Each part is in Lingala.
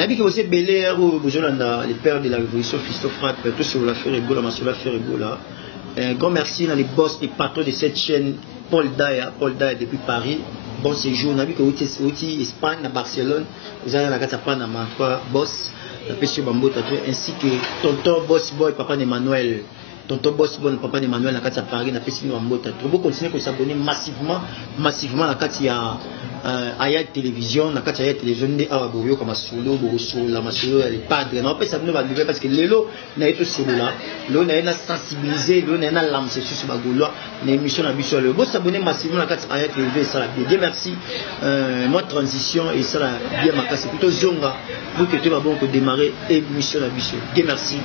a vu que vous êtes belé, les pères de la révolution, Fiston Frappe, tout sur l'affaire Ebola, ma sur l'affaire Ebola. Un grand merci dans les boss et patrons de cette chaîne, Paul Daya depuis Paris. Bon séjour, on a vu que vous êtes Espagne, à Barcelone, vous avez la carte à prendre à Mantois, boss, ainsi que tonton boss boy, papa d'Emmanuel. Tonton boss boy, papa d'Emmanuel, la carte à Paris, on a fait Mambota. Vous continuez à s'abonner massivement, la carte à Aya Télévision, la carte à Aya Télévision, des Araboyo, comme Solo, la Masolo, les padres. On peut s'abonner à la parce que l'élo n'a été solo là. L'on a sensibilisé, l'on a lancé sur ce bagoulois, l'émission à Bissol. Vous s'abonner massivement à la carte à Aya Télévision, ça la bien. Merci. Moi, transition, et ça la bien ma casse. C'est plutôt Zonga pour que tu vas bon pour démarrer l'émission à Bissol. Bien merci.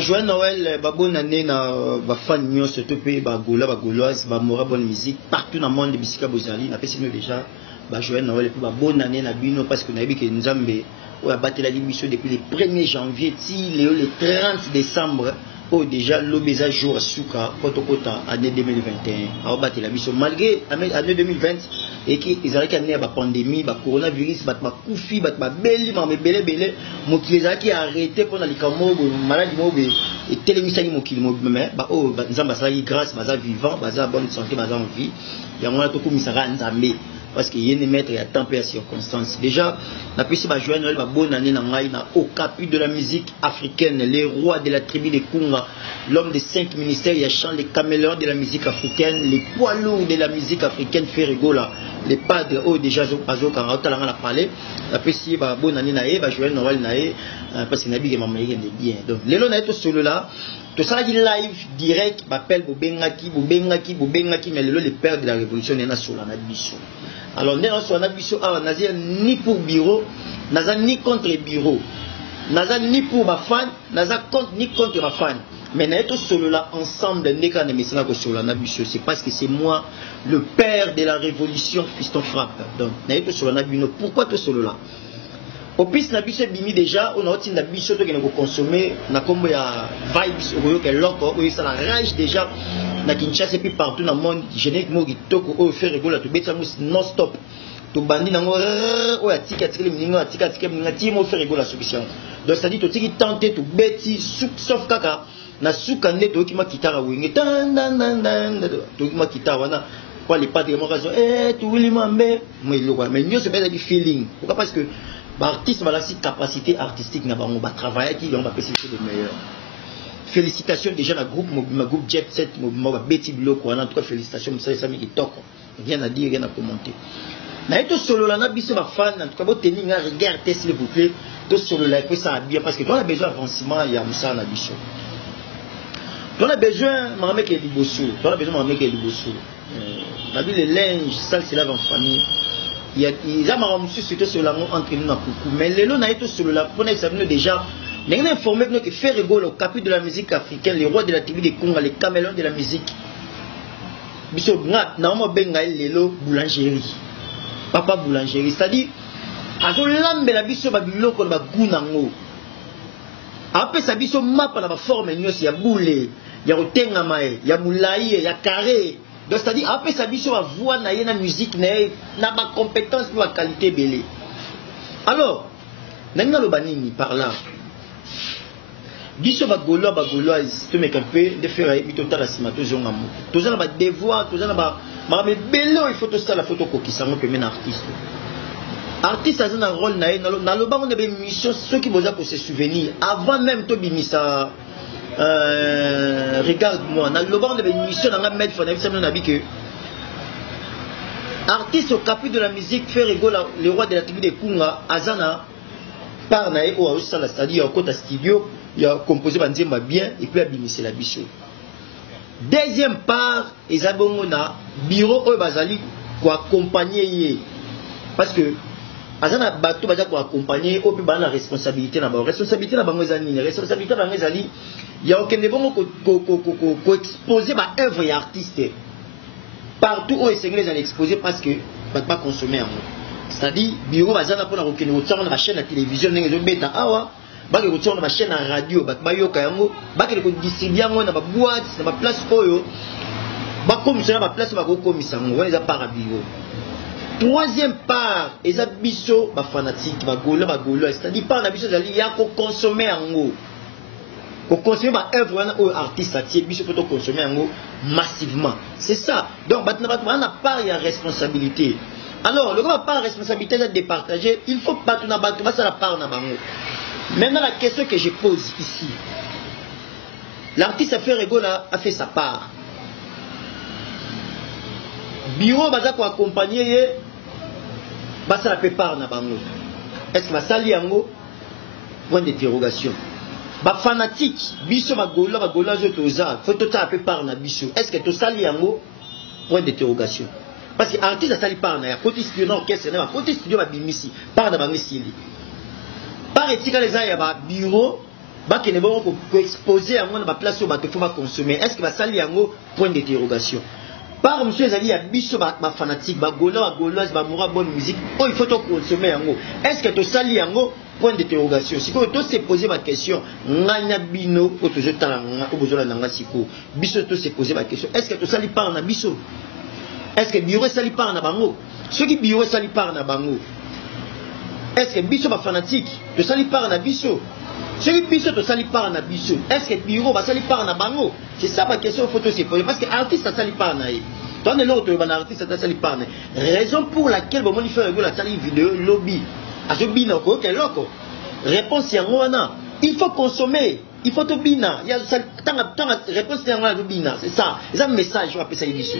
Joyeux Noël, bonne année na fan union surtout pays bagola bagoloise mora bonne musique partout dans le monde de bisika bozali na pesi déjà joyeux Noël et puis bonne année na bino parce que na yebi que nzambe o abatté la émission depuis le 1er janvier ti le 30 décembre oh déjà l'obéza jour à souka kota année 2021 a abatté la mission malgré année 2020 et qui ils avaient amené à la pandémie ba coronavirus ba kufi ba beli ma belé mokili qui a arrêté pendant les camo maladie mobe et télémisani mokili mobe mais oh nzamba ça grâce baza vivant baza bonne santé baza en vie ya mona to komisara nzambe parce qu'il y a une maître et à temps et à circonstances. Déjà, la puissance va jouer la bonne année au capu de la musique africaine, les rois de la tribu de Kunga, l'homme des 5 ministères, il y a chant les caméléons de la musique africaine, les poids lourds de la musique africaine, Ferregola, les padres, oh déjà, Azo Karata, la parlé, la puissance va bonne année va jouer Noël parce qu'il n'a pas de bien. Donc, les lots tout solo là. Tout ça qui live direct, m'appelle Bobengaki, mais les pères de la révolution n'est pas sur la nation. Alors, nous sommes sur la nation, ni pour bureau, ni contre bureau, ni pour ma fan, ni contre ma fan. Mais nous sommes sur là ensemble, c'est parce que c'est moi, le père de la révolution, Fiston Frappe. Donc, nous sommes sur la nation. Pourquoi tout sur là? Au piste na biso bimi déjà on a aussi na biso to que consommer na kombo ya vibes oyo ke loko oyo ça la rage déjà na Kinshasa et puis partout dans le monde générique mo kitoko oyo faire rigola to betsa non stop to bandi nango oyo atika tikeli miningo atika mininga ti mo faire rigola solution donc ça dit to tiki tenter to beti sauf kaka na suka ne to kima kitara wenge to kima kitara wana kwa les padres mo raison tu wili mambe mais nyo c'est pas du feeling pourquoi parce que l'artiste a la capacité artistique à travailler qui ont spécifié le meilleur. Félicitations déjà à groupe Jet Set, Betty Block, en tout cas félicitations, ça qui toque. Rien à dire, rien à commenter. Mais tout solo là, n'a pas fan, en tout cas, vous tenez un regard, s'il vous plaît, tout solo là, ça a bien parce que toi, on a besoin d'avancement, il y a ça en addition. Toi, on a besoin de mec qui est du bossou, toi, on a besoin de mec qui est du bossou. On a vu les linges, ça, c'est là en famille. Il y a des amarres surtout sur la entre nous mais les lots n'a été sur la pour nous déjà nous informé que faire rigolo au capu de la musique africaine les rois de la tribu des Congo les caméléons de la musique biso nga na mo benga lelo boulangerie papa boulangerie c'est-à-dire azo lambela biso ba biloko ba gunango après ça biso mapa na ba forme nyosi ya boule ya rotenga mai ya moulaï ya carré. Donc c'est-à-dire après ça biso va voir na yena musique na ba compétence pour la qualité belé. Alors nanga lo banini par là. Biso ba gauloise to make un peu de faire bito ta la simato zonga mo. Toza na ba devoir, toza na ba mais bello il faut tout ça la photo ko kisango pe men artiste. Artiste a un rôle na lo ba on de mission ceux qui boza pour se souvenir avant même to bimisa regarde-moi, dans le banc de l'émission, dans la mettre, que artiste au capu de la musique fait rigoler le roi de la tribu de Kunga, Azana, par nae ou à c'est-à-dire au côté studio, il a composé Banzema bien et puis abimissé la bichot. Deuxième part, Isabongona, bureau au Bazali, quoi accompagner parce que azana bato baza ko accompagner au plus bas la responsabilité na ba responsabilité na bango ezali ni responsabilité na bango ezali ya okende bongo ko exposer ba œuvre ya artiste partout où essayé les exposer parce que pas consommer en c'est-à-dire bureau bazana pour na okende ko tsana na chaîne de télévision ndenge zo beta awa ba ke ko tsana na chaîne de radio ba yoka yango ba ke ko distribuer yango na ba boîte na ba place oyo ba comme ça ba place ba ko komisa ngo eza par bureau. Troisième part, les abisso fanatiques, c'est-à-dire par l'abisso, il y a qu'on consommer en haut. Qu'on consomme ma œuvre aux artistes, il faut consommer en haut massivement. C'est ça. Donc, on n'a pas de responsabilité. Alors, le gars n'a pas de responsabilité de départager. Il faut pas tout n'abattre, ça la part en haut. Maintenant, la question que je pose ici, l'artiste a fait sa part. Bureau baza ko accompagner basa la prépare na bango. Est-ce que basali yango point d'interrogation. Ba fanatique biso bagola zo toza faut to ta prépare na biso. Est-ce que to sali yango point d'interrogation. Parce que artiste a sali par na ya côté studio orchestre na côté studio ba bimisi par na bango sili. Par etika les ya ba bureau ba ke ne bon ko exposer yango na ba place où ba te faut ba consommer. Est-ce que basali yango point d'interrogation. Par monsieur Zali, il y a biso ma fanatique, gauloise, moura bonne musique. Oh, il faut tout consommer yango. Est-ce que tu sali yango? Point d'interrogation. Si tu se poser ma question, ngana bino, ou tu jettes au besoin d'anga siko. Biso tu se poser ma question. Est-ce que tu sali par na biso? Est-ce que bureau sali par na bango? Ceux qui bureau sali par na bango. Est-ce que biso ma fanatique, tu sali par na biso? Ceux qui biso tu sali par na biso. Est-ce que bureau va sali par na bango? C'est ça ma question, il faut se poser. Parce que l'artiste a sali par na. Toi, l'autre, l'artiste a sali par na. Raison pour laquelle, bon, il fait la sali vidéo, lobby. À ce binoko, quel loco. Réponse yangoana. Il faut consommer. Il faut tout bina. Il y a réponse yangoana bina. C'est ça. C'est un message, je vais appeler ça biso.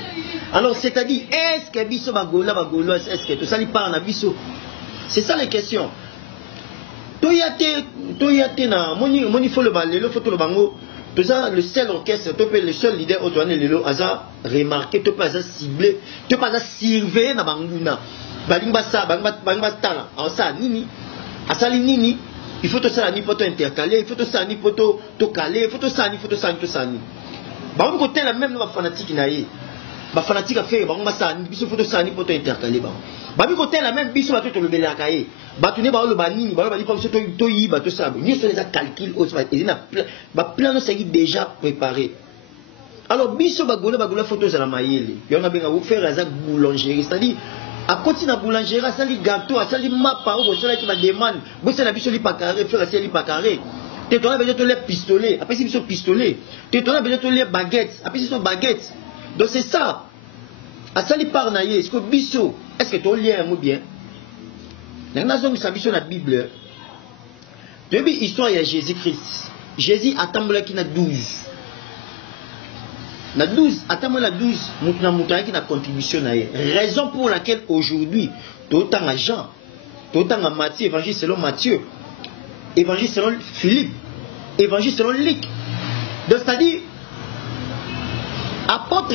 Alors, c'est-à-dire, est-ce que biso bagola, est-ce que tu sali par na biso? C'est ça les questions. Toyate na moni faut le balé, le photo le bango. Tout ça, le seul orchestre, le seul leader Otoane Lelo a remarqué, tu pas ciblé, tu pas surveillé na banguna. Balingba tala, en ça nini, asali nini, il faut tout ça ni poto intercalé, il faut tout ça ni poto to calé, il faut tout ça ni Bah on côté la même no fanatique naïe. Ba fanatique a fait ba on ça ni biso photo ça ni poto intercalé ba. Ba bi côté la même biso ba to le belaka kaye. Ba tu ne ba le banini, ba ba di comme to yi ba to ça. Ni sur les calculs au ba plan no c'est déjà préparé. Alors biso ba gola photo za la mayele. Yo na benga vous faire à boulangerie, c'est-à-dire à côté de la boulangerie, ça li gâteau, ça li mapa, ou ça qui va demande, vous savez la biso li pas carré, faire la li pas carré. Tu t'en as besoin de les pistolets, après c'est biso pistolet. Tu t'en as besoin de les baguettes, après c'est baguettes. Donc c'est ça. À ça li par naïe, est-ce que biso, est-ce que tu as un mot bien? Dans la zone de la Bible, depuis l'histoire de Jésus-Christ, Jésus attend qui n'a 12. Na 12, attends la 12, moutana qui n'a contribution à raison pour laquelle aujourd'hui, tout en Jean, tout en Matthieu, évangile selon Matthieu, évangile selon Philippe, évangile selon Luc. Donc c'est-à-dire, apôtre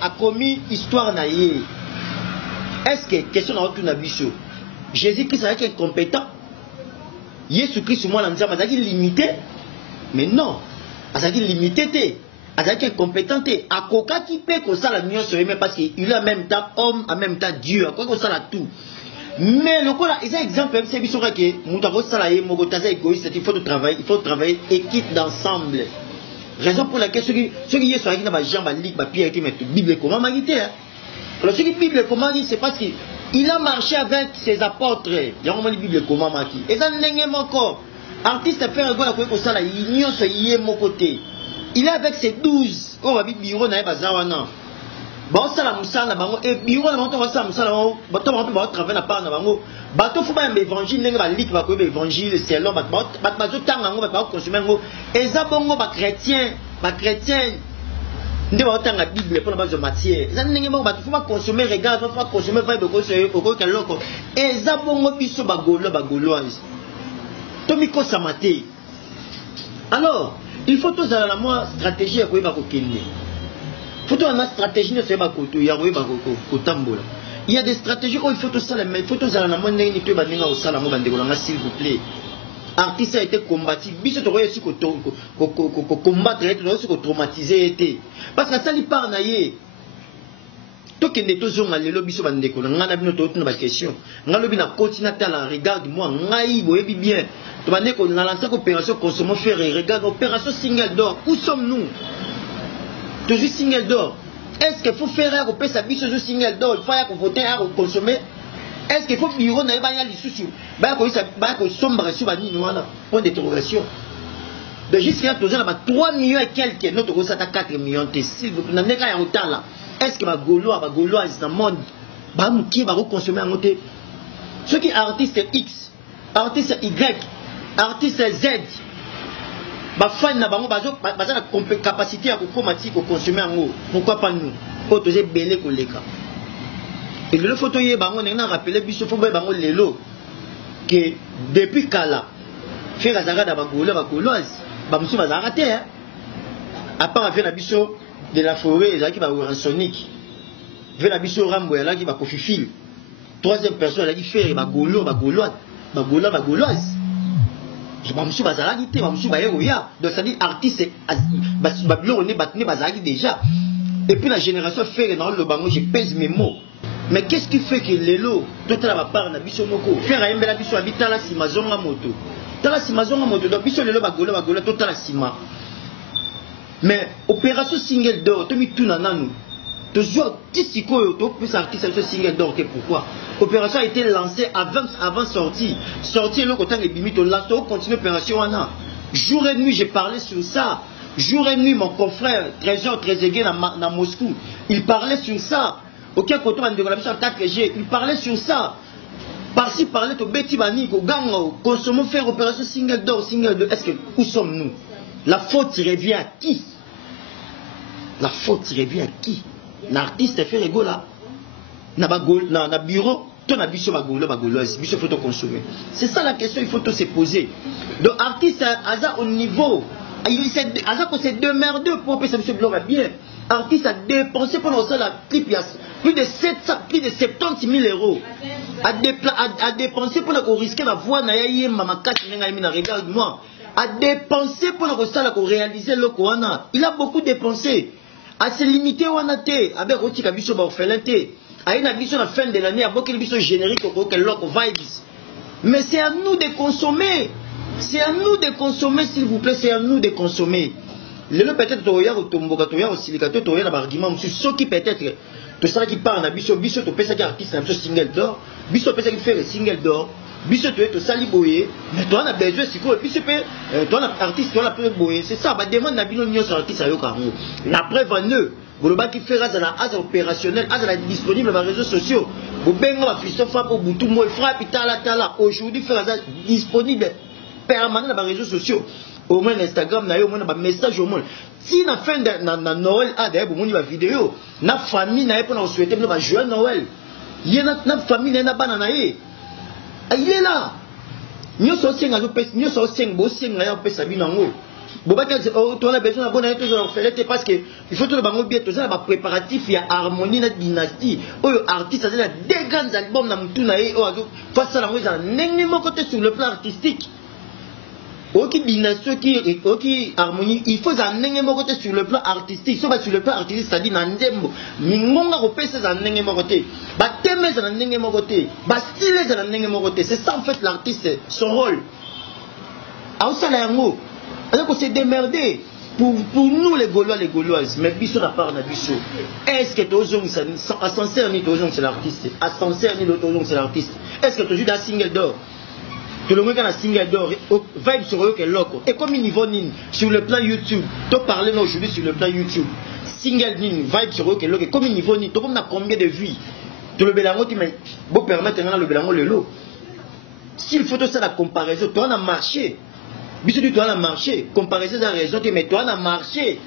a commis histoire naïe. Est-ce que question n'a aucune abisso? Jésus-Christ est incompétent. Jésus-Christ, moi, il est limité. Mais non, il est limité. Il est incompétent. À quoi qui peut qu'on ça la nuance parce qu'il est en même temps homme, en même temps Dieu. À quoi qu'on ça la tout. Mais le cas, il y a un exemple, c'est que Moutaro Salaye, Mogotaza égoïste, il faut travailler équipe d'ensemble. Raison pour laquelle ceux qui sont avec la jambe à ligue, pierre qui mettent Bible comment magité. Alors ceux qui Bible comment dit, c'est parce qu'il a marché avec ses apôtres. Il y a vraiment Bible comment maki. Et ça n'est pas encore. Artiste a fait un gars pour ça, il y a mon côté. Il est avec ses 12. On va vite bureau na bazawana. Bon ça la musala bango et bureau na bango ça musala bango. Bato bango travailler na part na bango. Bato faut pas évangile nenga ba lik ba ko évangile c'est l'homme bato tanga ngo ba consommer ngo. Et ça bongo ba chrétien nde ba tanga Bible pour la base de matière. Ça nenga bango bato faut pas consommer regarde, faut pas consommer vibe ko se ko keloko. Et ça bongo biso ba gauloise. Tomiko samate. Alors il faut tous à la moi stratégie à quoi il va Il faut tous à la stratégie de ce bakoto, il y a quoi il va kotambola. Il y a des stratégies où il faut tout ça, mais il faut tout ça. S'il vous plaît. Artiste a été combattu. Biso to réussi ko combattre, to réussi ko traumatiser été. Parce que ça li par na yé. To kende to zonga lelo biso bande ko ngana bino to tuna ba question. Ngalo bina continental la regarde moi ngai boyebi bien. To bande ko na lancer opération consommer faire regarde opération single d'or. Où sommes-nous? Toujours single d'or. Est-ce qu'il faut faire un repère sa biche sur single d'or? Il faut y voter à consommer. Est-ce qu'il faut bureau n'a pas y sous sombre sur la noire? Point d'interrogation. De jusqu'à 3 millions et quelques, notre gros à 4 millions. S'il vous plaît, n'avez pas autant là. Est-ce que ma Gaulois dans le monde qui va consommer en côté? Ceux qui artistes X, artistes Y, artistes Z. La capacité à consommer en haut. Pourquoi pas nous? Pour te belé pour les cas. Et le photo y est, on a rappelé que depuis Kala, faire la zaga d'Abagoloise, Bamsou va arrêter. À part faire la biso de la forêt, il y a qui va au Sonic. Faire la biso Rambo, il y a qui va Kofifil. Troisième personne, il a dit faire Bagoloise. Je suis bazaragité, je suis baïroya. Donc ça dit artiste, on est battu bazaragité déjà. Et puis la génération fait dans le bango, je pèse mes mots. Mais qu'est-ce qui fait que l'élo, tout à la part na biso moko, faire un bel biso habita la simazonga moto. Tala simazonga moto, donc biso l'élo bagola tout à la sima. Mais opération single d'or, tu mis tout nananu. Toujours tisiko, tu peux artiste sur single d'or, pourquoi? L'opération a été lancée avant sortie. Sortie, le côté des bimites, on continue l'opération. Jour et nuit, j'ai parlé sur ça. Jour et nuit, mon confrère, Trésor Trezeguet dans Moscou, il parlait sur ça. Aucun côté de la mission 4G, il parlait sur ça. Par-ci, parlait au Betty Bani, au gang, consommons faire opération single d'or, Est-ce que, où sommes-nous? La faute revient à qui? La faute revient à qui? L'artiste fait rigolo là. Na bureau, ton biso bagoloise, biso faut consommer. C'est ça la question, il faut tout se poser. Donc artiste au niveau, il s'est démerdé pour que ça se bloque bien. Artiste a dépensé pour ça la clip plus de 70 000 euros. A dépensé pour risquer la voix na yaye mama kati na regarde moi. A dépensé pour réaliser le Koana. Il a beaucoup dépensé. A se limiter au nate avec Rotika biso ba orphelin. À une avis sur la fin de l'année, à beaucoup de visions génériques au vibes. Mais c'est à nous de consommer. C'est à nous de consommer, s'il vous plaît, c'est à nous de consommer. Le peut-être toya au tomboka toya au silicato toya la argument sur ce qui peut-être tout ça qui parle na biso to pesa qui artiste na single d'or, biso pesa qui fait single d'or, biso to sali boyer, mais toi on a besoin si quoi biso peut toi artiste toi la peut boyer, c'est ça ba demande na bino nyo sur artiste ayo karango. La preuve en eux Boloba qui fait asa opérationnel, asa disponible dans les réseaux sociaux. Bobenga va Christophe pour Boutou moi frappe tala aujourd'hui fait asa disponible permanent dans les réseaux sociaux. Au moins Instagram na yo au moins na message au moins. Si na fin de na Noël a d'ailleurs bon va vidéo, na famille na pour na souhaiter na joyeux Noël. Il na famille na banana ye. Il est là. Nous sommes 5 à nous sommes 5 bo 5 na yo pesa binango. On a besoin de parce que il faut que le bien tout ça préparatif il y a harmonie la dynastie oh artiste ça c'est des grands albums dans tout naïe oh face à la mise en n'importe côté sur le plan artistique aucune dynastie qui harmonie il faut en n'importe côté sur le plan artistique sur le plan artistique c'est-à-dire nandembo mingonga repese en n'importe côté ba thème en n'importe côté ba style en n'importe côté c'est ça en fait l'artiste son rôle à ça là alors qu'on s'est démerdé pour nous les Gaulois, les Gauloises, mais biso n'a pas biso. Est-ce que Tozong ascenseur ni Tozong c'est l'artiste, ascenseur ni Tozong c'est l'artiste. Est-ce que tu joues dans single d'or? Tu le regardes dans single d'or, vibe sur eux que loco. Et comme niveau nin sur le plan YouTube, tu parles aujourd'hui sur le plan YouTube. Single nin vibe sur eux que loco. Comme niveau nin, tu as combien de vues? Tu le bélango tu mais beau permettre le bélango le lot. S'il faut ça la comparaison, tu as marché. Biso tu dois marcher, comparaison à raison, mais toi on a marché.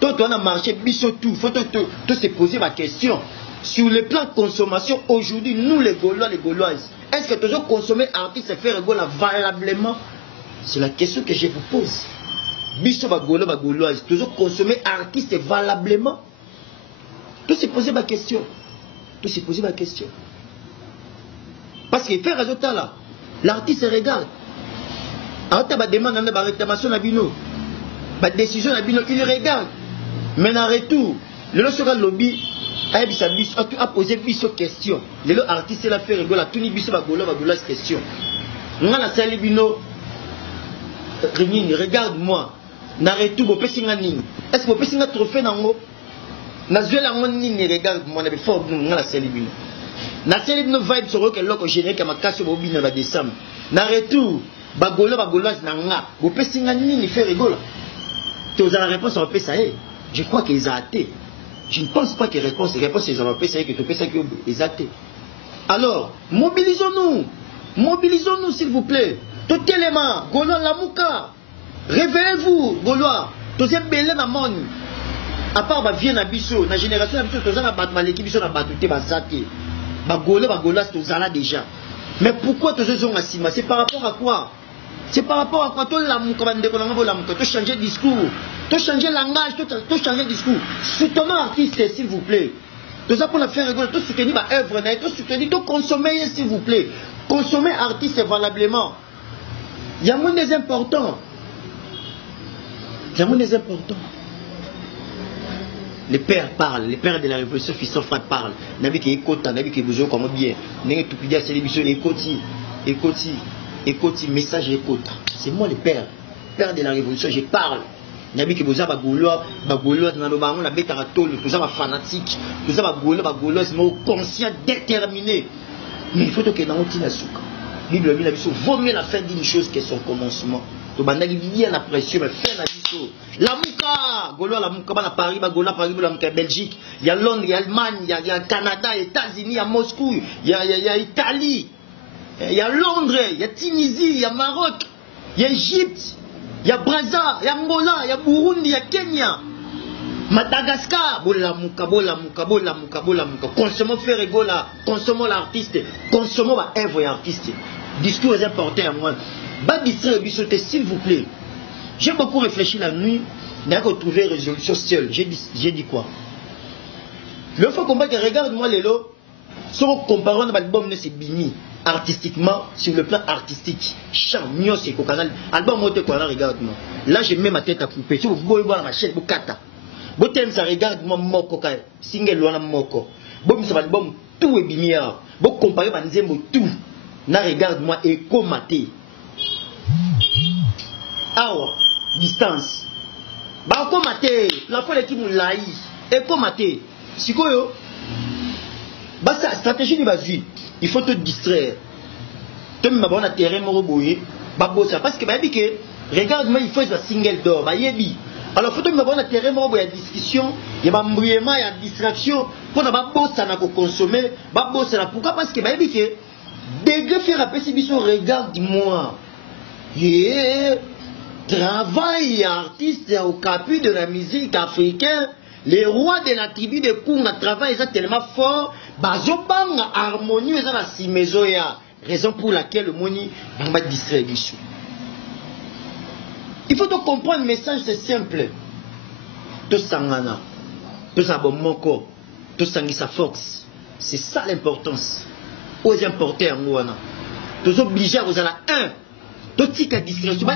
Toi on a marché, biso tout, faut te se poser ma question. Sur le plan de consommation, aujourd'hui, nous les Gaulois, les Gauloises, est-ce que toujours consommer artiste et faire Gaulois valablement? C'est la question que je vous pose. Biso ba Gaulois, ba Gauloises, toujours consommer artiste valablement? Tout se poser ma question. tu se poser la question. Parce que faire résultat là, l'artiste regarde. Alors tu as demandé une réclamation à Bino, une décision à Bino, il regarde. Mais en retour, le sera lobby a posé biso question. Le artiste l'a fait rigoler, tout ni biso bagola question. On a sali Bino, regarde-moi. Na retour bo pesinga nini. Est-ce que bo pesinga trophée nango? Na zuela nini regarde-moi na before nous la sali Bino. Na sali Bino vibe sur que loko générique ma casse bo bino na décembre. Na retour bagola nanga. Bo pesinga nini fait rigoler. Tu as la réponse en ça est. Je crois qu'ils ont athée. Je ne pense pas que les réponses les Européens, c'est que tu penses qu'ils ont athée. Alors, mobilisons-nous s'il vous plaît. Tout élément, Gaulois Lamouka, réveillez-vous, Gaulois. Tous ces belés dans le monde. À part ma vie, la génération, tous les gens l'équipe, ils ont battu, Gaulois, tous là déjà. Mais pourquoi tous ces gens ont c'est par rapport à quoi? C'est par rapport à quoi tu as changé de discours, tu as changé de langage, tu as changé de discours. Soutenons l'artiste, s'il vous plaît. Tout ça pour la faire rigoler, tu soutenir ma œuvre, tu soutenir, tu consommer, s'il vous plaît. Consommer artiste valablement. Il y a moins des importants. Les pères parlent, les pères de la révolution philosophe parlent. Nabi qui écoute, nabi qui vous comme bien. N'est tout dire c'est l'émission écoute, message écoute. C'est moi le père de la révolution, je parle. Nabi qui vous a bagoulois, dans le baron, la bête à tout, tout ça fanatique, tout ça bagoulois, c'est conscient, déterminé. Mais il faut que dans le souka. Bible dit vaut mieux la fin d'une chose que son commencement. Tu vas dire la pression, mais faire la vie. La Mouka, Gaulois, la Mouka, à Paris, la Belgique, il y a Londres, il y a Allemagne, il y a Canada, il y a États-Unis, il y a Moscou, il y a Italie, il y a Londres, il y a Tunisie, il y a Maroc, il y a Égypte, il y a Brazza, il y a Angola, il y a Burundi, il y a Kenya, Madagascar. Bola Mouka. Consommons faire rigola, consommons l'artiste, consommons l'œuvre et l'artiste. Discours est important à moi. Bas distraire s'il vous plaît. J'ai beaucoup réfléchi la nuit, n'a pas trouvé résolution seule. J'ai dit quoi? Le faut combattre, regarde-moi les lots. Sans comparer l'album de Bini artistiquement, sur le plan artistique, chant, mieux c'est canal. Album regarde-moi. Là je mets ma tête à couper. Si vous voulez voir ma chaîne, vous kata. Vous t'aimez ça, regarde-moi moko kai. Single loin moko. Bon c'est l'album tout est Bini. Vous comparez ma nzembo tout. Na regarde-moi éco maté. Awa, distance. Bah éco maté. La fois l'équipe nous laï. Éco maté. Si quoi yo? Bah ça stratégie ni basi. Il faut te distraire. Tu me m'as terrain moroboye. Bah bossa parce que bah dit que regarde-moi il faut être single d'or. Bah yebi. Alors faut te me m'as terrain moroboye discussion. Il y a m'embrouillement, il y a distraction. Pour na bah bossa na ko consommer. Bah bossa na pourquoi parce que bah dit que degré faire appel si biso regarde-moi. Yeah. Travail artiste au capu de la musique africaine. Les rois de la tribu de Kunga travaillent tellement fort. Bazobanga harmonie et la simezoya. Raison pour laquelle le moni va distraire biso. Il faut donc comprendre le message, c'est simple. Tout sangana, tout sabomoko, tout sangisa force. C'est ça l'importance. Aux importés en Ouana. Tous obligés à vous aller un. Tout ce qui est discrétion,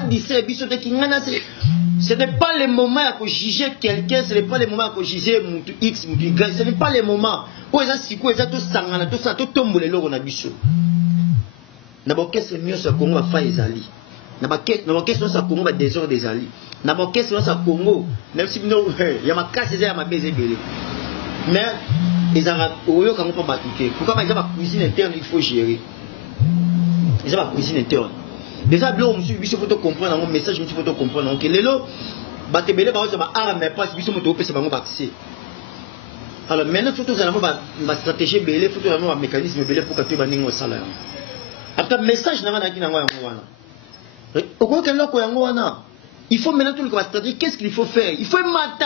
ce n'est pas le moment à juger quelqu'un, ce n'est pas le moment à juger X, Y, ce n'est pas le moment. Où est-ce que tout sangana, tout ça, tout tombe les lots on a bicho. N'abord qu'est-ce que mieux ce Congo va faire les alliés. N'abord qu'est-ce que ça Congo va désordre des alliés. N'abord qu'est-ce que ça Congo, même si il y a ma casse, il y a ma baise belé. Mais les Arabes, quand on peut battre, pourquoi ils ont ma cuisine interne, il faut gérer. Ils ont ma cuisine interne. Déjà, il faut comprendre un message, il faut comprendre que les lots, battre belé, ça va armer pas, il faut que ça va passer. Alors maintenant, il faut que ma stratégie belé, il faut que un mécanisme belé pour que tu aies un salaire. Après, le message n'a pas été il faut maintenant tout le stratégie. Qu'est-ce qu'il faut faire? Il faut mater.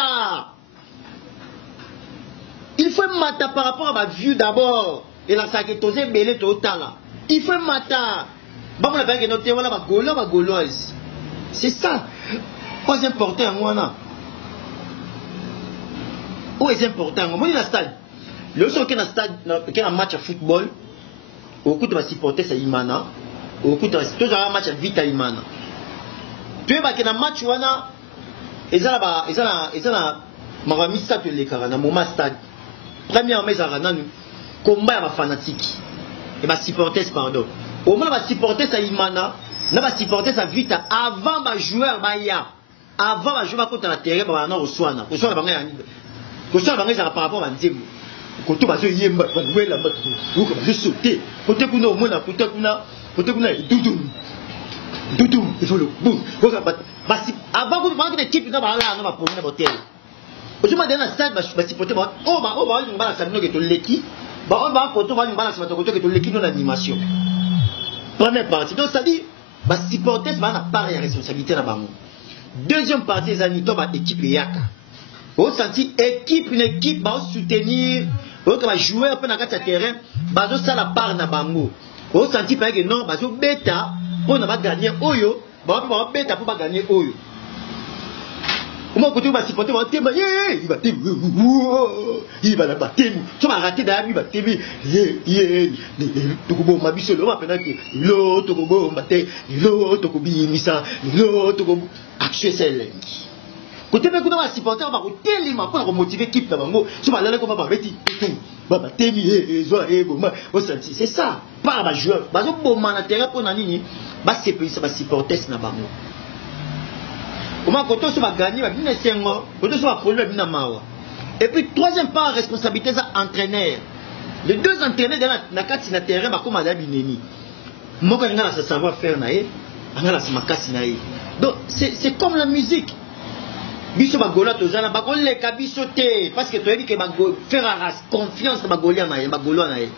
Il faut mater par rapport à ma vue d'abord. Et là, ça a été belé total. Il faut mater. C'est ça. Pas important. Où est important? Moi, la salle. Le son qui est dans stade, qui est un match à football, au coup de supporter ça Imana, au coup de tout un match à Vita Imana. Tu es dans un match où on a, ils ont Marami stade les carana, moment stade. Premièrement, ils ont combat à fanatique et ma supporter pardon. Au moins va supporter ça Imana, n'a pas supporter ça Vita avant ma joueur Maya. Avant ma joueur contre la terre, bah non reçoit na bangai reçoit bangai ça par rapport à Nzembo. Côté bazo yemba, ouais la bato. Ou comme je sauter. Côté kuna au moins côté kuna doudou, il faut le boum. Avant que vous parliez d'équipe, vous avez là, on va prendre un hôtel. Aujourd'hui, dans le stade, je vais supporter. On va aller dans la salle de l'équipe. On va photo, on va aller dans la salle de l'équipe dans l'animation. Première partie. Donc, ça dit, supporter, c'est pas part de responsabilité là-bas. Deuxième partie, c'est l'équipe Yaka. Vous sentez une équipe va soutenir, vous va jouer un peu dans le terrain, ça la part na bango. Vous sentez pas que non, bêta. On n'a pas gagné Oyo, on va bêta pour pas gagner Oyo. Comment côté va supporter, il va t'aimer, il va la battre, tu vas rater d'ailleurs, il va t'aimer, Tokobo m'a dit on va faire que Tokobo m'a dit, Tokobi Misa, Tokobo, action celle. Côté mais qu'on va supporter, on va tellement pour motiver l'équipe là bango, tu vas aller comme on va mettre tout. Baba temi c'est ça pas ba joueur bazo boma na terrain pour nani ba CPI ça va supporter na bango comment quand on va gagner va bien sengo quand on va prendre bien mawa et puis troisième part responsabilité ça entraîneur les deux entraîneurs dans la carte na terrain ba comme adabi neni moko ngala sa savoir faire na ye ngala sa makasi na ye donc c'est comme la musique. Biso bagola tozana bakol le kabiso te parce que tu as dit que bagol faire confiance bagolia na ye bagolo na ye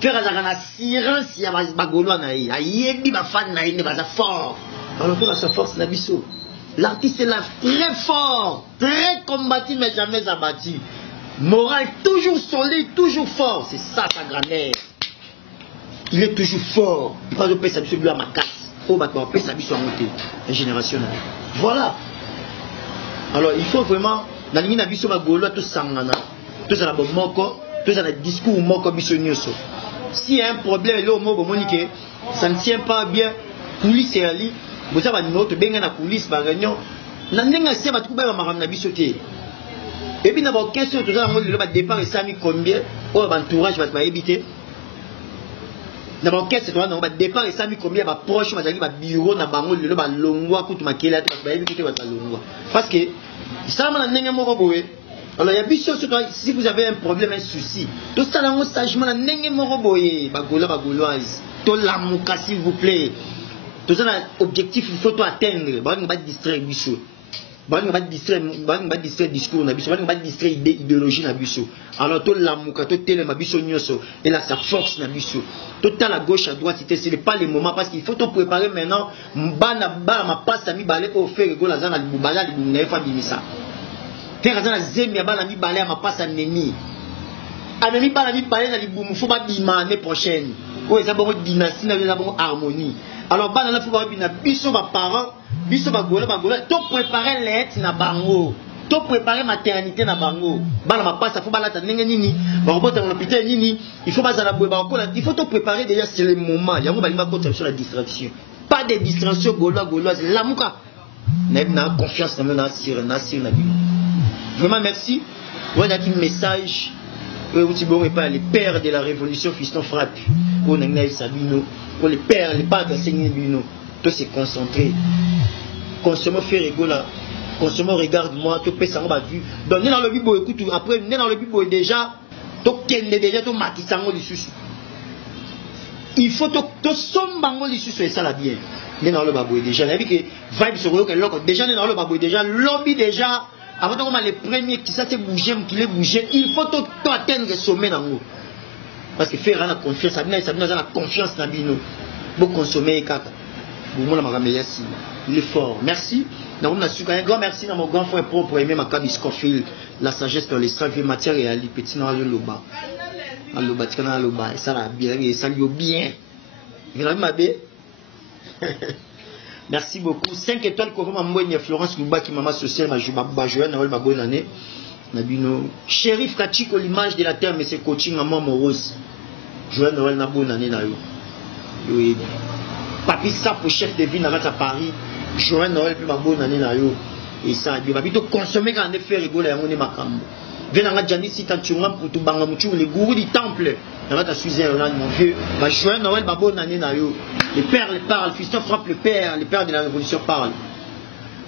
faire assurance ya bagolo na ye ayebi ba fan na ye ne baza fort alors que sa force na biso l'artiste est là très fort très combatif mais jamais abattu moral toujours solide toujours fort c'est ça sa grammaire il est toujours fort il pas de paix ça biso lui à ma casse oh ba paix ça biso à monter la génération voilà. Alors il faut vraiment, dans l'imina biso magolo tout sangana, tout ça la bon moko, tout ça le discours moko biso nyoso. S'il y a un problème là au mot monique, ça ne tient pas bien, police et ali, vous savez nous autres benga na police ba réunion, na ndenga se ba tuba ba maram na biso te. Et puis na ba question tout ça le ba départ et ça mi combien, oh ba entourage va éviter. Na ba question tout ça ba départ et ça mi combien ba proche ba zali ba bureau na bango le ba longwa kutu makela te ba éviter ba longwa. Parce que ça m'a n'engagé mon robot. Alors il y a plusieurs choses. Si vous avez un problème, un souci, tout ça là, on sagement n'engagé mon robot. Bagoloise, tout l'amour, s'il vous plaît. Tout ça là, objectif, il faut tout atteindre. Bah on va distraire bichot. Bah on va distraire discours na bichot. Bah on va distraire idéologie na bichot. Alors tout l'amour, tout tel ma bichot nyoso. Et là sa force na bichot. Tout à la gauche à droite, c'est pas le moment parce qu'il faut tout préparer maintenant. Mbana ma passe à mi balé pour faire go la zana libala libunga fa bimisa. Faire zana zemia bala mi balé ma passe à neni. Anemi bala mi balé na libumu faut pas bima l'année prochaine. Oh ça bon dynastie na bon harmonie. Alors bana na faut pas bina biso ba parents, biso ba gola tout préparer l'être na bango. Tout préparer maternité na bango. Bala ma passe faut bala ta ndenge nini. Ba robota na l'hôpital nini. Il faut pas za la boue ba kola. Il faut tout préparer déjà sur le moment. Yango ba lima contre sur la distraction. Pas de distraction gauloise. L'amuka. Na confiance na sur na bino. Vraiment merci. Voilà un message. Les pères de la révolution fiston frappe. Pour Nangnaï Sabino. Pour les pères de Seigneur Bino. Tout se concentrer. Consommer faire rigola. Consommer regarde-moi. Tout peut ça on va vu. Donc dans le bibo écoute après dans le bibo déjà. Tout kende déjà tout makisango li susu. Il faut tout sombango li susu et ça la bien. Dans le babou déjà. Il y a vu que vibe sur le déjà dans le babou déjà lobby déjà. Avant de les premiers qui s'est bougé, il faut tout atteindre le sommet dans nous. Parce que faire la confiance, ça la confiance dans nous. Pour consommer, il est fort. Merci. Un grand merci à mon grand frère propre, aimé ma cabine Scofield, la sagesse dans les sages matières et à l'ipétit dans le loba. Dans le loba, dans le loba, et ça l'a bien, et ça lui bien. Il a ma bé. Merci beaucoup. 5 étoiles, Florence Louba qui m'a associé, ma bonne année. Nabino. Shérif Kachiko, l'image de la terre, mais c'est coaching à moi, Moros. Joël Noël, na bonne année, na yo. Oui. Papi Sapo, chef de ville, à Paris. Joël Noël, puis ma bonne année, na yo. Et ça, il va plutôt consommer quand on est fait rigoler, on est macambo. Venanga Janis, si tu as pour tout bangamutu, les gourous du temple. Là, tu as suivi mon vieux. Bah, Joël Noël, ma bonne année, na yo. Les pères les parlent, Fiston frappe le père, les pères de la révolution parlent.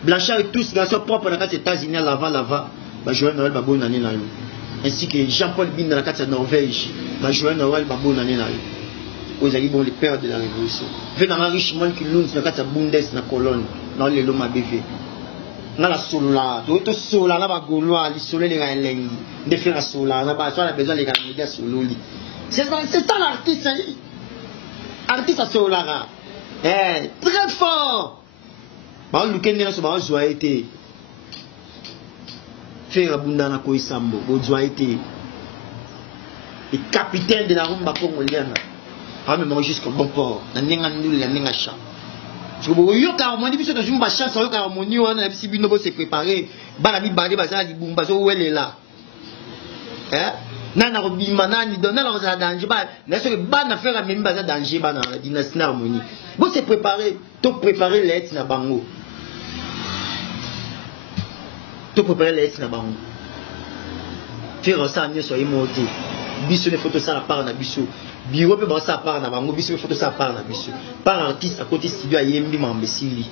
Blanchard et tous, garçons propres dans les États-Unis, lava. Bah, Joël Noël, ma bonne année, na yo. Ainsi que Jean-Paul Bin dans la carte de Norvège. Bah, Joël Noël, ma bonne année, na yo. Aux alliés, bon, les pères de la révolution. Venanga Richemont qui l'ouvre dans la carte de Bundes, dans la colonne, dans les lomas BV. Dans la sola, tout le sola, là, va gaulois, les soleils, les gagnants, des frères à sola, là, on a besoin des gagnants solo. C'est ça l'artiste, artiste à sola, très fort. Bah, on nous connaît sur ma joie-été. Faire abondant à Koisambo, votre joie-été. Le capitaine de la rumba congolienne. Ah, mais moi, jusqu'au bon port, la nengandoul, la nengacha. Je veux que harmonie, puisque dans une chance, on a harmonie, on a si bino se préparer. Balabi bandi bazar di bumbazo où elle est là. Hein? Nana robimana ni donner la danger. N'est-ce que ban affaire à même bazar danger ban la dynastie harmonie. Vous se préparer, tout préparer les na bango. Tout préparer les na bango. Faire ça mieux sur émoté. Biso les photos ça la part na biso. Biro pe ba ça part na bango biso photo ça part na biso. Par artiste à côté studio à Yembi Mambesili.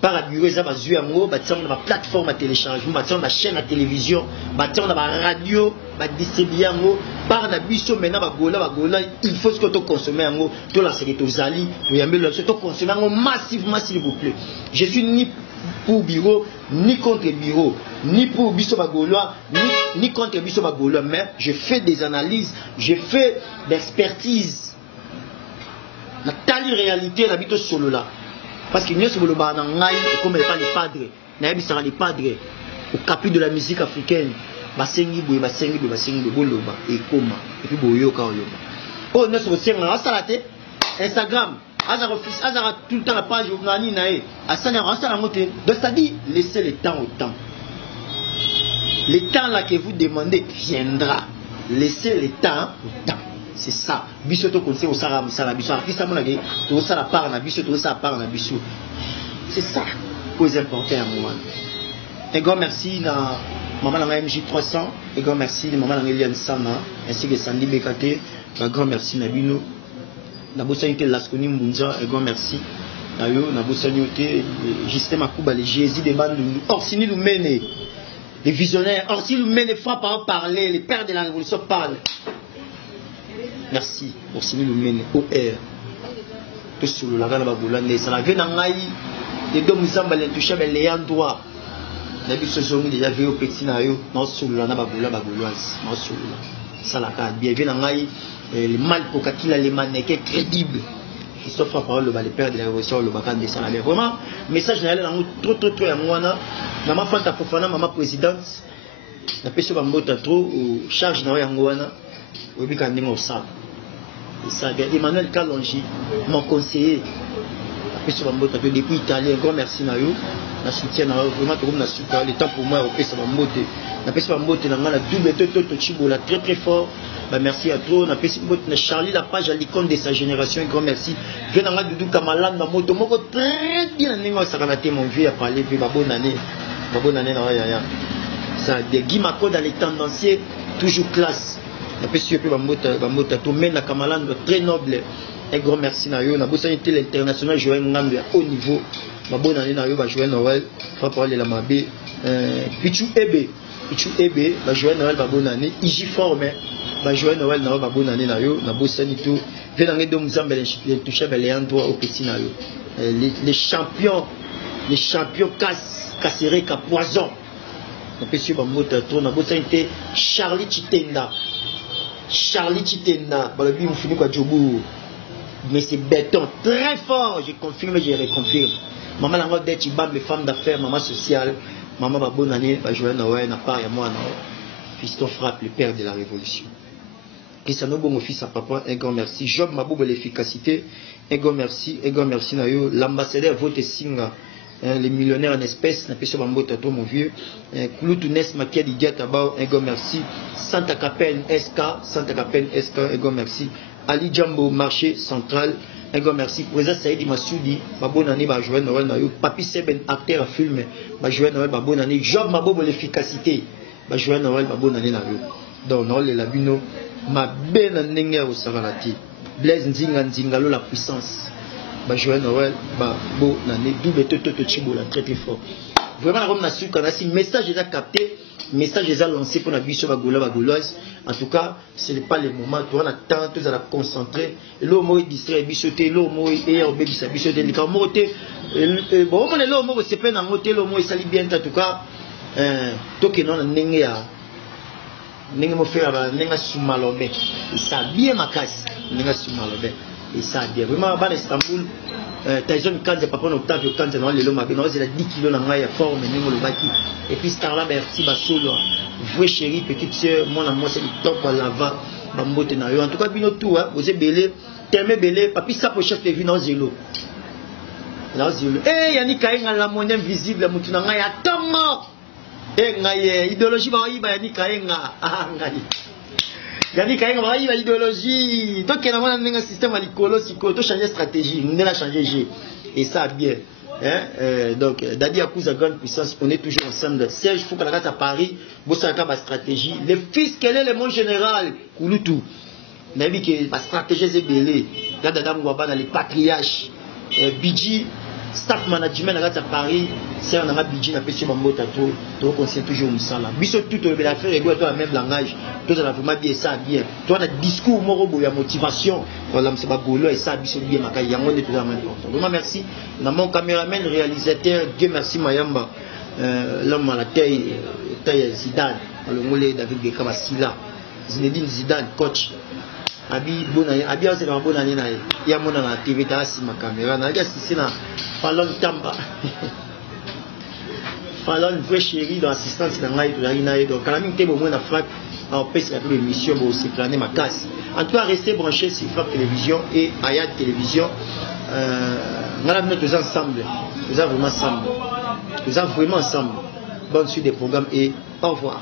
Par bureau ça ba zu yango ba tsam na plateforme à téléchargement, ba tsam na chaîne à télévision, ba tsam na radio, ba distribuer yango par na biso maintenant ba gola il faut que tu consommer yango to la série to zali, to yambe le to consommer yango massivement s'il vous plaît. Je suis ni pour bureau, ni contre bureau, ni pour biso ba gola, ni contre biso ba gola, mais je fais des analyses, je fais d'expertise. La telle réalité la bito solo là. Parce que nous sommes le bar comme les padres, les padres au capi de la musique africaine. Basengi boy, boloba et koma et puis boyoka oyoba. Oh nous sommes aussi en salate Instagram, azara tout le temps la page journaliste nae. Asana rasta monter. Donc ça dit laissez le temps au temps. Le temps là que vous demandez viendra. Laissez le temps au temps. C'est ça. Biso to conseil au sara musala biso artiste monake to sala part na biso to sala part na biso. C'est ça plus important à moi. Un grand merci na maman la MJ300, un grand merci na maman la Eliane Sana ainsi que Sandy Bekate, un grand merci na bino. Na bosani ke Laskoni Mbunza, un grand merci. Na yo na bosani ote Justin Makuba les Jésus de bande Orsini Lumene. Les visionnaires Orsini Lumene frappe à parler, les pères de la révolution parlent. Merci pour signer le mène OR. Tout sur le lagan bagulane. Ça n'avait n'angai. Les deux musamba les toucher avec les endroits. La vie se sont déjà vu au petit naïo. Non sur le lagan bagulase. Non sur le. Ça la carte. Bien vu n'angai. Les mal pour qu'il a les mannequins crédibles. Qui s'offrent à parole le père de la révolution le bacan de ça. Vraiment message n'allait dans trop à moi na. Maman Fanta Fofana maman présidente. La personne va monter trop charge na yangoana. Oui, quand on ça. Emmanuel Kalonji, mon conseiller, depuis Italie, un grand merci à vous. Je soutiens vraiment le temps pour moi, la double très très fort. Merci à toi. Charlie, la page à l'icône de sa génération, un grand merci. Je vais dans la Doudou Kamalan, ma moto, très bien, mon vieux a parlé, bonne année. Bonne année, ça, des Guy Mako dans les tendanciers, toujours classe. Très noble. Un grand merci na yo. Na bossani tel international joueur ngambe à haut niveau. Ma bonne année na yo va jouer Noël. Fa parler la mabe. Pichu Ebe va jouer Noël va bonne année. Iji forme va jouer Noël na va bonne année na yo. Na bossani tout. Venange do mzambe les toucher les endroits au petit na yo. Les champions casseré ka poison. Na pesi ba mota to na bossani te Charlie Chitenda, balabi vous finissez quoi Djobu, mais c'est béton très fort, je confirme, je reconfirme. Maman la mode d'être les femmes d'affaires, maman sociale, maman va bonne année, va jouer Noël, n'a pas et moi non. Fiston frappe le père de la révolution. Et ça nous bon fils à papa, un grand merci. Job Mabou de l'efficacité, un grand merci na yo. L'ambassadeur vote singa, les millionnaires en espèces, n'a pas sur Bambo Tato, mon vieux. Kouloutunes Makia di Diatabao, un grand merci. Santa Capelle SK, un grand merci. Ali Djambo, marché central, un grand merci. Président Saïdi Massoudi, bonne année, Joël Noël Nayo. Papi Seben, acteur à film, Joël Noël, bonne année. Job Mabo, l'efficacité, Joël Noël, bonne année Nayo. Donc, Noël et Labino, ma belle année au Savalati. Blaise Nzinga Nzingalo, la puissance. Joël Noël, bonne année. Double Toto Chibola, très très fort. Vraiment, comme si message déjà capté, message déjà lancé pour la vie sur Bagouloise. En tout cas, ce n'est pas le moment. Tu vas attendre, tu vas concentrer. L'homme est distrait, bichoté, l'homme est au bébé, bichoté. Les camots, bon, on est l'homme, c'est pas un motel, l'homme est sali bien. En tout cas, toke non n'engé à n'engé me faire n'engé soumalobe. Et ça bien ma casse, n'engé soumalobe. Et ça bien. Vraiment, à Istanbul. Tyson Kanze papa no Octavio Kanze na lelo mabe na ozela 10 kg na ngai ya forme ndenge lobaki et puis Starla merci basolo vrai chéri petite sœur moi na moi c'est le top à lava bambote na yo en tout cas bino tout hein vous êtes belé terme belé papi ça pour chef de vie na zelo eh yani kaenga la monnaie invisible mutu na ngai ya tongo eh ngai idéologie ba yiba yani kaenga ah ngai Gadi Kayenga va y avoir idéologie. Donc il y a un système à l'écolo, si tu changer stratégie, nous devons changer. Et ça bien. Donc Dadi Akouza grande puissance, on est toujours ensemble. Serge faut qu'on regarde à Paris, bossa ka ba stratégie. Le fils quel est le monde général Kouloutou. Nabi que la stratégie c'est belé. Gada Adam Waba dans les patriarches. Bidji staff management à Paris, c'est un arabe budget n'a pas sur Bambo Tato, donc on sait toujours ça là. Biso tout le affaire et doit avoir le même langage. Toi ça vraiment bien ça bien. Toi on a discours morobo ya motivation. Voilà c'est pas golo et ça biso bien makaya yango est toujours important. Vraiment merci. Na mon caméraman réalisateur, Dieu merci Mayamba. L'homme à la taille Zidane, le mollet David Beckham Silla. Zinedine Zidane coach. Abi bonane abi c'est la bonne année na ya mona na TV ta si ma caméra na ga si na Fallon Tamba Fallon vrai chéri dans assistance na ngai to na donc quand même te bon na frappe en pèse la émission bon c'est planer ma casse en tout cas restez branchés sur Frappe Télévision et Ayat Télévision madame nous tous ensemble nous avons vraiment ensemble bonne suite des programmes et au revoir.